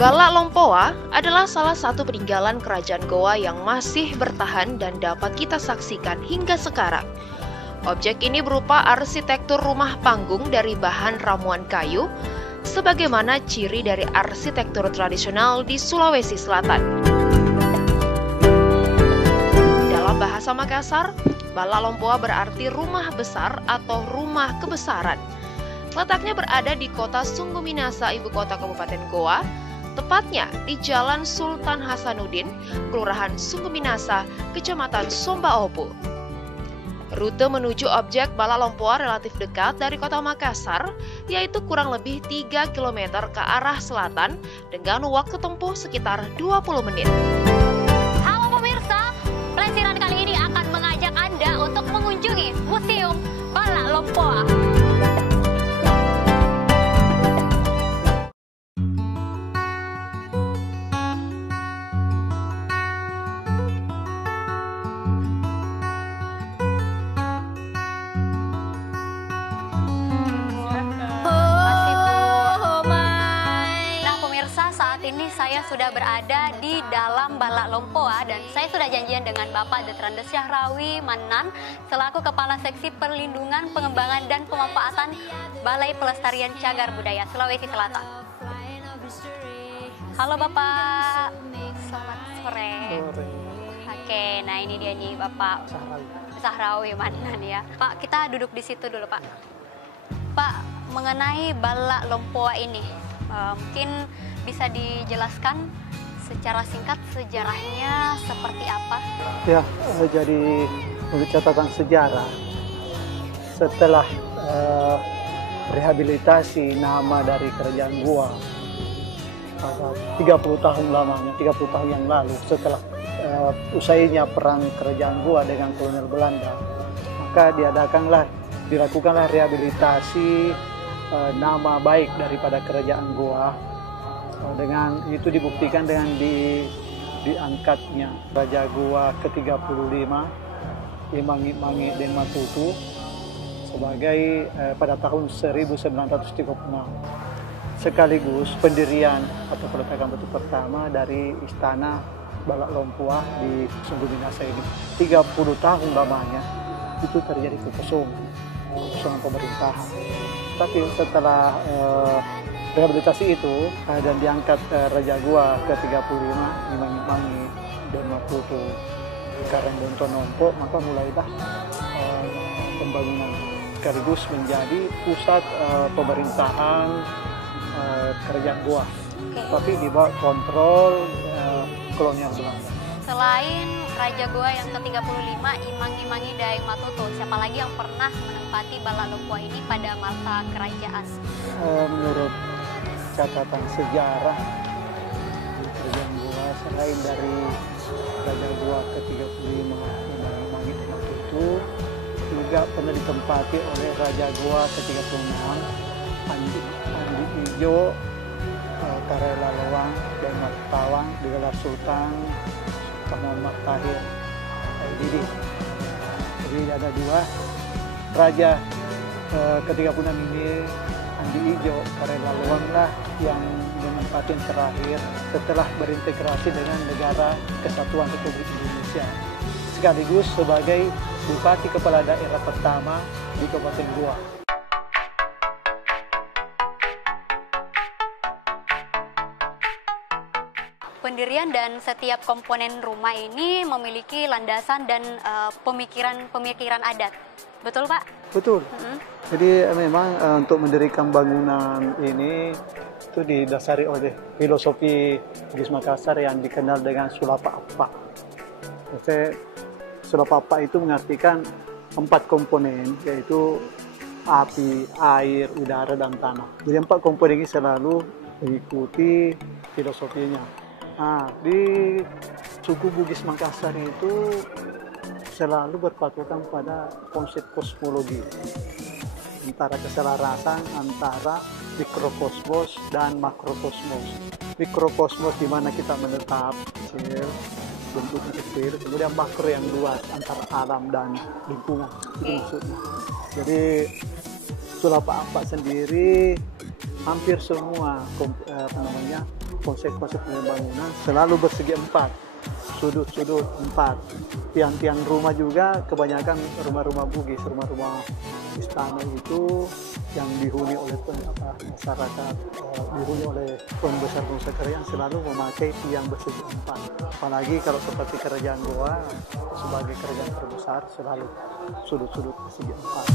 Bala Lompoa adalah salah satu peninggalan kerajaan Goa yang masih bertahan dan dapat kita saksikan hingga sekarang. Objek ini berupa arsitektur rumah panggung dari bahan ramuan kayu, sebagaimana ciri dari arsitektur tradisional di Sulawesi Selatan. Dalam bahasa Makassar, Bala Lompoa berarti rumah besar atau rumah kebesaran. Letaknya berada di kota Sungguh Minasa, ibu kota Kabupaten Goa, tepatnya di Jalan Sultan Hasanuddin, Kelurahan Sungguh Minasa, Kecamatan Sombaopu. Rute menuju objek Bala Lompoa relatif dekat dari kota Makassar, yaitu kurang lebih 3 km ke arah selatan dengan waktu tempuh sekitar 20 menit. Halo pemirsa, pelesiran kali ini akan mengajak Anda untuk mengunjungi Museum Bala Lompoa. Ini saya sudah berada di dalam Bala Lompoa dan saya sudah janjian dengan Bapak Detrandes Syahrawi Manan selaku Kepala Seksi Perlindungan, Pengembangan dan Pemanfaatan Balai Pelestarian Cagar Budaya Sulawesi Selatan. Halo Bapak, selamat sore. Oke, nah ini dia nih Bapak Syahrawi Manan ya. Pak, kita duduk di situ dulu Pak. Pak, mengenai Bala Lompoa ini, mungkin bisa dijelaskan secara singkat sejarahnya seperti apa? Ya, jadi untuk catatan sejarah, setelah rehabilitasi nama dari Kerajaan Goa pada 30 tahun lamanya, 30 tahun yang lalu, setelah usainya perang Kerajaan Goa dengan kolonial Belanda, maka dilakukanlah rehabilitasi nama baik daripada Kerajaan Goa. Dengan itu dibuktikan dengan diangkatnya Raja Goa ke-35 Imangi Mangi Den Matutu sebagai pada tahun 1936, sekaligus pendirian atau peletakan batu pertama dari Istana Bala Lompoa di Sungguh Minasa ini. 30 tahun lamanya itu terjadi kekosongan pemerintahan. Tapi setelah rehabilitasi itu dan diangkat Raja Goa ke-35 Imangi Mangi Den Matutu Karang Dontonompo, maka mulailah pembangunan sekaligus menjadi pusat pemerintahan Kerajaan Goa, tapi di bawah kontrol kolonial Belanda. Selain Raja Goa yang ke-35 Imangi Mangi Den Matutu, siapa lagi yang pernah menempati Bala Lompoa ini pada masa kerajaan? Menurut catatan sejarah di Kerajaan Goa, selain dari Raja Goa ke-35 Imangi Mangi Den Matutu, juga pernah ditempati oleh Raja Goa ke-36 Andi Ijo Karela Lawang dan Matawang digelar Sultan Muhammad Tahir Didi. Jadi ada dua raja ke-36 ini, Andi Ijo Karela Lawang lah yang menempati terakhir setelah berintegrasi dengan Negara Kesatuan Republik Indonesia, sekaligus sebagai Bupati Kepala Daerah pertama di Kabupaten Goa. Pendirian dan setiap komponen rumah ini memiliki landasan dan pemikiran adat. Betul, Pak? Betul. Jadi memang untuk mendirikan bangunan ini itu didasari oleh filosofi Bugis Makassar yang dikenal dengan Sulapa-Apa. Sulapa-Apa itu mengartikan 4 komponen, yaitu api, air, udara, dan tanah. Jadi 4 komponen ini selalu mengikuti filosofinya. Nah, di suku Bugis Makassar itu selalu berpatokan pada konsep kosmologi, antara keselarasan antara mikrokosmos dan makrokosmos. Mikrokosmos di mana kita menetap kecil, bentuknya kecil, kemudian makro yang luas antara alam dan lingkungan. Itu maksudnya. Jadi Sulapa-Apa sendiri hampir semua konsep-konsep pembangunan selalu bersegi empat, sudut-sudut empat. Tiang-tiang rumah juga kebanyakan rumah-rumah Bugis, rumah-rumah istana itu yang dihuni oleh masyarakat, dihuni oleh pembesar-pembesar kerajaan selalu memakai tiang bersegi empat. Apalagi kalau seperti kerajaan Goa sebagai kerajaan terbesar selalu sudut-sudut bersegi empat.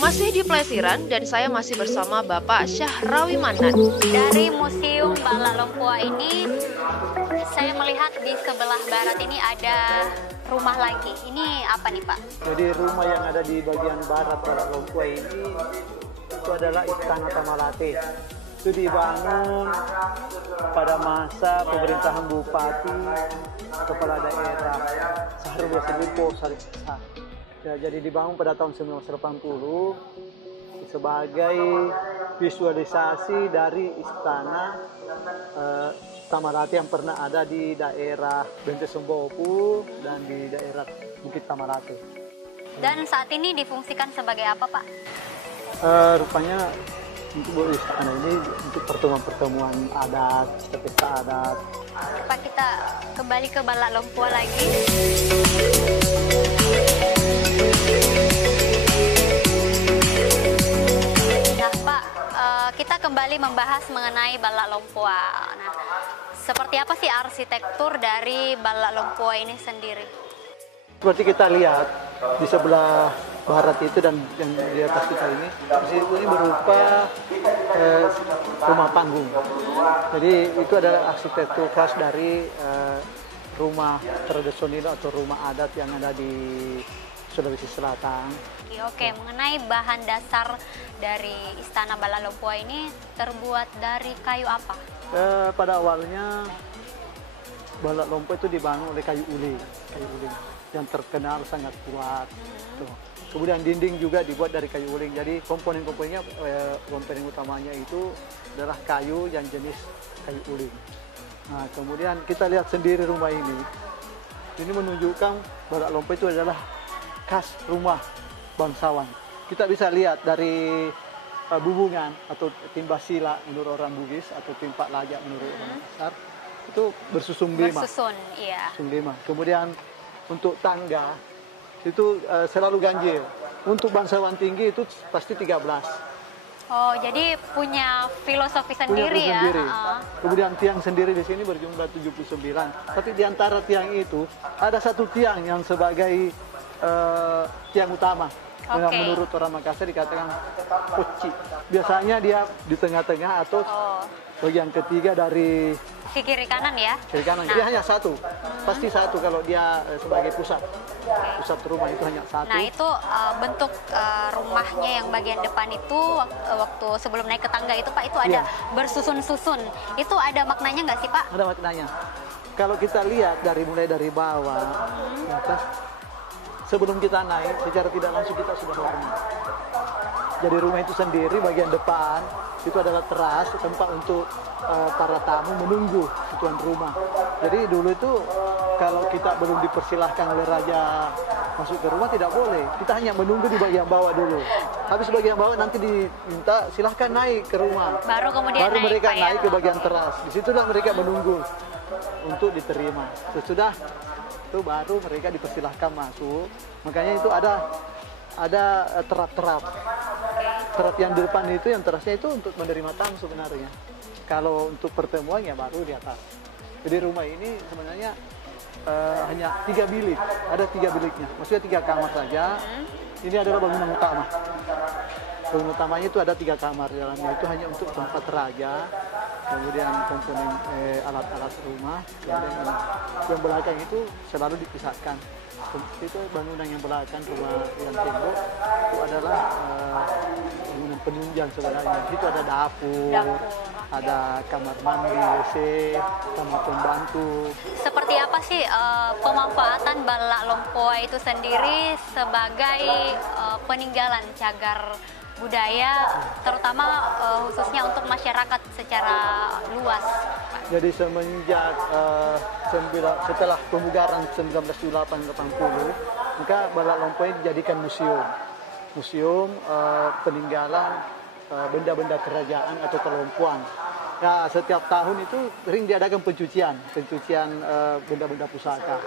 Masih di Plesiran dan saya masih bersama Bapak Syahrawi Manan. Dari Museum Bala Lompoa ini, saya melihat di sebelah barat ini ada rumah lagi. Ini apa nih Pak? Jadi rumah yang ada di bagian barat Bala Lompoa ini itu adalah Istana Tamalate. Itu dibangun pada masa pemerintahan Bupati Kepala Daerah Sahrul Yassin Limpo Sariksa. Ya, jadi dibangun pada tahun 1980 sebagai visualisasi dari istana Tamalate yang pernah ada di daerah Bente Sembopu dan di daerah Bukit Tamalate. Dan saat ini difungsikan sebagai apa Pak? Rupanya untuk istana ini untuk pertemuan-pertemuan adat, pesta adat. Pak, kita kembali ke Bala Lompoa lagi. Nah Pak, kita kembali membahas mengenai Bala Lompoa. Nah, seperti apa sih arsitektur dari Bala Lompoa ini sendiri? Seperti kita lihat di sebelah barat itu dan yang di atas kita ini berupa rumah panggung. Jadi itu adalah arsitektur khas dari rumah tradisional atau rumah adat yang ada di Sulawesi Selatan. Oke, mengenai bahan dasar dari Istana Bala Lompoa ini terbuat dari kayu apa? Pada awalnya Bala Lompoa itu dibangun oleh kayu uling yang terkenal sangat kuat. Kemudian dinding juga dibuat dari kayu uling. Jadi komponen-komponennya, komponen utamanya itu adalah kayu yang jenis kayu uling. Nah, kemudian kita lihat sendiri rumah ini. Ini menunjukkan Bala Lompoa itu adalah khas rumah bangsawan. Kita bisa lihat dari bubungan atau timba sila menurut orang Bugis atau timpa lajak menurut orang Kasar itu bersusun lima. Bersusun, iya. Kemudian untuk tangga itu selalu ganjil. Untuk bangsawan tinggi itu pasti 13. Oh, jadi punya filosofi sendiri ya? Sendiri. Kemudian tiang sendiri di sini berjumlah 79. Tapi di antara tiang itu ada satu tiang yang sebagai tiang utama. Yang menurut orang Makassar dikatakan poci. Biasanya dia di tengah-tengah atau bagian ketiga dari si kiri kanan ya? Kiri kanan. Dia hanya satu. Pasti satu kalau dia sebagai pusat. Pusat rumah itu hanya satu. Nah itu bentuk rumahnya yang bagian depan itu waktu sebelum naik ke tangga itu Pak, itu ada bersusun-susun. Itu ada maknanya nggak sih Pak? Ada maknanya. Kalau kita lihat mulai dari bawah ke atas, sebelum kita naik secara tidak langsung kita sudah hormat. Jadi rumah itu sendiri bagian depan itu adalah teras, tempat untuk para tamu menunggu tuan rumah. Jadi dulu itu kalau kita belum dipersilahkan oleh raja masuk ke rumah tidak boleh. Kita hanya menunggu di bagian bawah dulu. Habis bagian bawah nanti diminta silahkan naik ke rumah. Baru kemudian mereka naik ke bagian teras. Disitulah mereka menunggu untuk diterima. Sesudah itu baru mereka dipersilahkan masuk. Makanya itu ada terap-terap. Terap yang di depan itu, yang terasnya itu untuk menerima tamu sebenarnya. Kalau untuk pertemuan ya baru di atas. Jadi rumah ini sebenarnya hanya 3 bilik, ada 3 biliknya. Maksudnya 3 kamar saja. Ini adalah bangunan utama. Bangunan utamanya itu ada 3 kamar, dalamnya itu hanya untuk tempat raja, kemudian komponen alat-alat rumah, kemudian yang belakang itu selalu dipisahkan. Itu bangunan yang belakang, rumah yang tembok itu adalah bangunan penunjang sebenarnya. Itu ada dapur, ada kamar mandi, WC, kamar pembantu. Seperti apa sih pemanfaatan Bala Lompoa itu sendiri sebagai peninggalan cagar budaya, terutama khususnya untuk masyarakat secara luas? Jadi semenjak setelah pembugaran 1980, maka Bala Lompoa dijadikan museum peninggalan benda-benda kerajaan atau kelompoan. Ya, setiap tahun itu sering diadakan pencucian benda-benda pusaka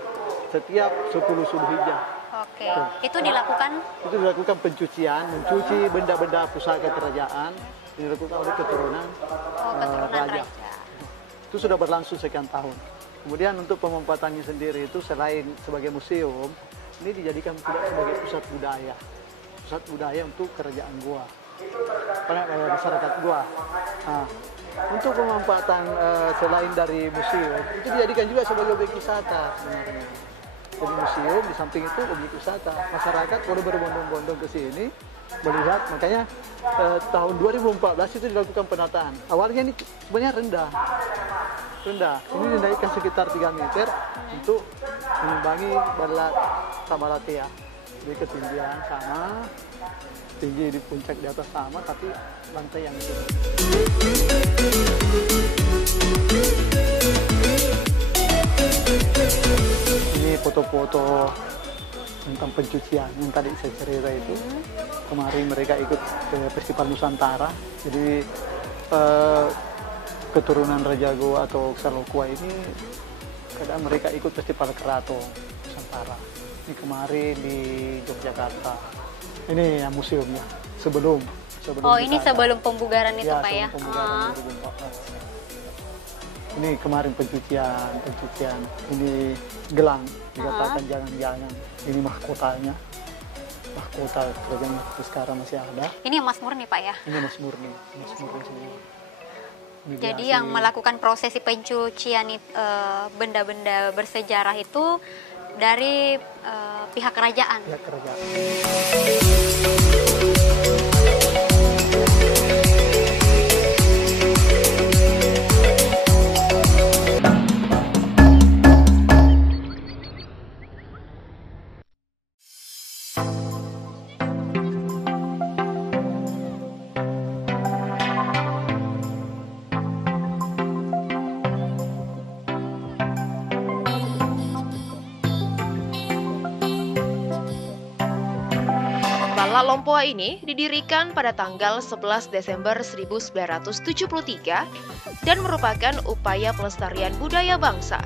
setiap 10 Zulhijjah. Oke, itu dilakukan? Itu dilakukan pencucian, mencuci benda-benda pusaka kerajaan, dilakukan oleh keturunan raja. Itu sudah berlangsung sekian tahun. Kemudian untuk pemanfaatannya sendiri itu selain sebagai museum, ini dijadikan juga sebagai pusat budaya untuk kerajaan Goa, masyarakat Goa. Nah, untuk pemanfaatan selain dari museum, itu dijadikan juga sebagai objek wisata sebenarnya. Jadi museum, di samping itu objek wisata. Masyarakat kalau berbondong-bondong ke sini melihat, makanya tahun 2014 itu dilakukan penataan. Awalnya ini sebenarnya rendah. Ini dinaikkan sekitar 3 meter untuk mengimbangi Bala Tabalatea. Jadi ketinggian sama, tinggi di puncak di atas sama, tapi lantai yang tinggi. Ini foto-foto tentang pencucian yang tadi saya cerita itu. Kemarin mereka ikut ke Festival Nusantara. Jadi keturunan Raja Goa atau Salokua ini kadang mereka ikut Festival Keraton Nusantara. Ini kemarin di Yogyakarta. Ini yang museumnya sebelum ini sebelum pembugaran itu, Pak ya? Pembugaran 2014. Ini kemarin pencucian. Ini gelang, dikatakan jangan-jangan. Ini mahkota kerajaan sekarang masih ada. Ini emas murni, Pak ya? Ini emas murni semua. Jadi yang melakukan prosesi pencucian benda-benda bersejarah itu dari pihak kerajaan. Pihak kerajaan. Bala Lompoa ini didirikan pada tanggal 11 Desember 1973 dan merupakan upaya pelestarian budaya bangsa.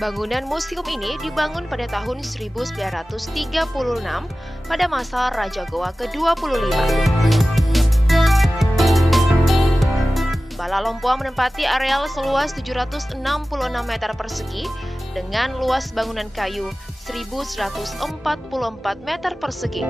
Bangunan museum ini dibangun pada tahun 1936 pada masa Raja Goa ke-25. Bala Lompoa menempati areal seluas 766 meter persegi dengan luas bangunan kayu 1.144 meter persegi.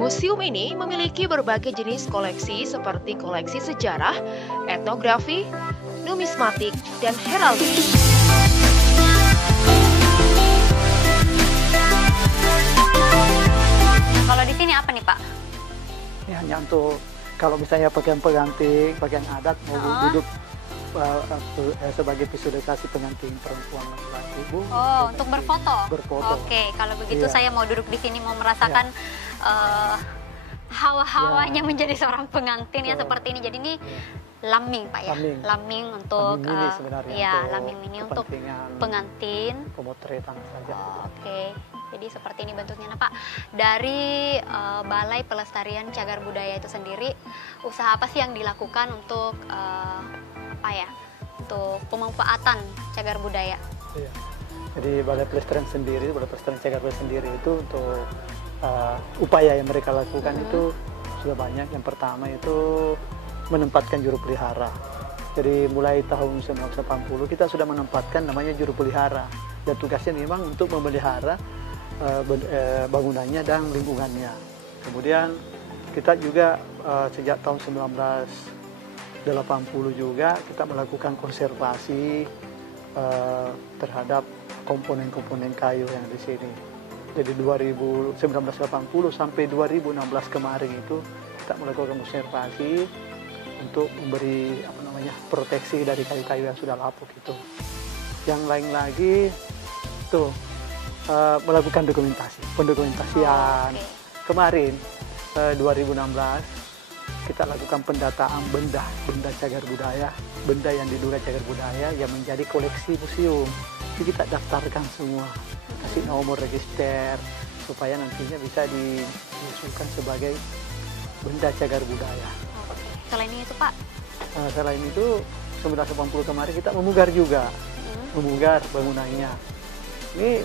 Museum ini memiliki berbagai jenis koleksi seperti koleksi sejarah, etnografi, numismatik, dan heraldik. Kalau di sini apa nih, Pak? Ini hanya untuk kalau misalnya pakaian pengantin, pakaian adat mau duduk sebagai visualisasi pengantin perempuan laki-laki. Untuk berfoto. Oke, kalau begitu saya mau duduk di sini mau merasakan hawa-hawanya menjadi seorang pengantin ya seperti ini. Jadi ini laming, Pak ya. Laming untuk laming mini untuk pengantin. Pemotretan saja. Oke. Jadi seperti ini bentuknya. Nah, Pak, dari Balai Pelestarian Cagar Budaya itu sendiri, usaha apa sih yang dilakukan untuk untuk pemanfaatan cagar budaya? Iya. Jadi Balai Pelestarian Cagar Budaya sendiri itu untuk upaya yang mereka lakukan itu sudah banyak. Yang pertama itu menempatkan juru pelihara. Jadi mulai tahun 1980 kita sudah menempatkan namanya juru pelihara. Dan tugasnya memang untuk memelihara bangunannya dan lingkungannya. Kemudian kita juga sejak tahun 1980 juga kita melakukan konservasi terhadap komponen-komponen kayu yang di sini. Jadi 1980 sampai 2016 kemarin itu kita melakukan konservasi untuk memberi proteksi dari kayu-kayu yang sudah lapuk itu. Yang lain lagi itu melakukan pendokumentasian. Kemarin 2016 kita lakukan pendataan benda cagar budaya, benda yang diduga cagar budaya yang menjadi koleksi museum. Jadi kita daftarkan semua, kasih nomor register supaya nantinya bisa diusulkan sebagai benda cagar budaya. Selain itu Pak? Selain itu 1980 kemarin kita memugar juga, memugar bangunannya. Ini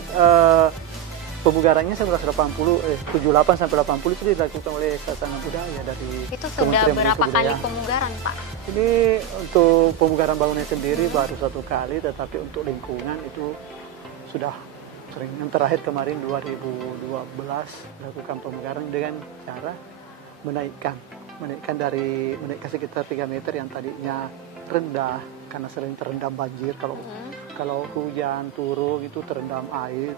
pemugarannya 78 sampai 80 itu dilakukan oleh Sasana Budaya dari itu sudah berapa kali pemugaran Pak? Ini untuk pemugaran bangunan sendiri baru 1 kali, tetapi untuk lingkungan itu sudah sering. Yang terakhir kemarin 2012 melakukan pemugaran dengan cara menaikkan sekitar 3 meter yang tadinya rendah karena sering terendam banjir. Kalau hujan turun itu terendam air,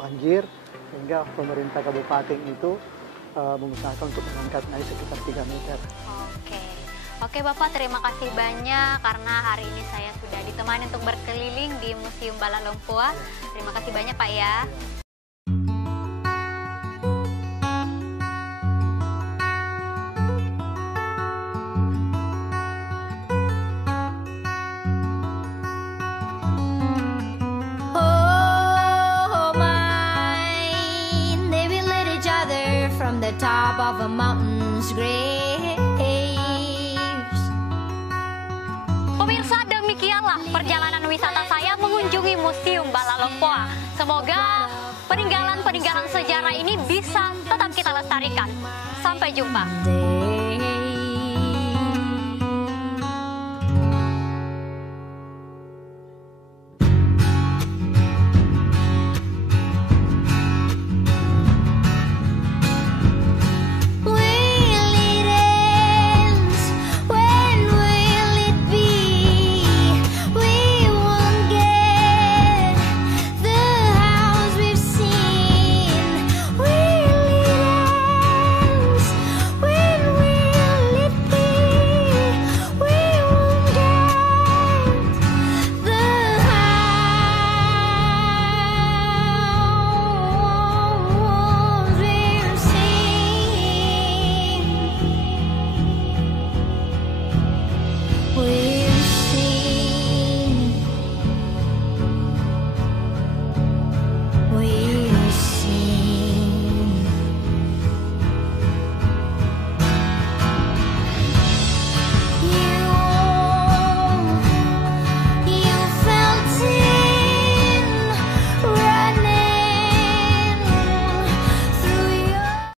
banjir, sehingga pemerintah kabupaten itu mengusahakan untuk mengangkat naik sekitar 3 meter. Oke Bapak, terima kasih banyak karena hari ini saya sudah ditemani untuk berkeliling di Museum Bala Lompoa. Terima kasih banyak Pak ya. From the top of a mountain's graves. Pemirsa, demikianlah perjalanan wisata saya mengunjungi Museum Bala Lompoa. Semoga peninggalan-peninggalan sejarah ini bisa tetap kita lestarikan. Sampai jumpa. We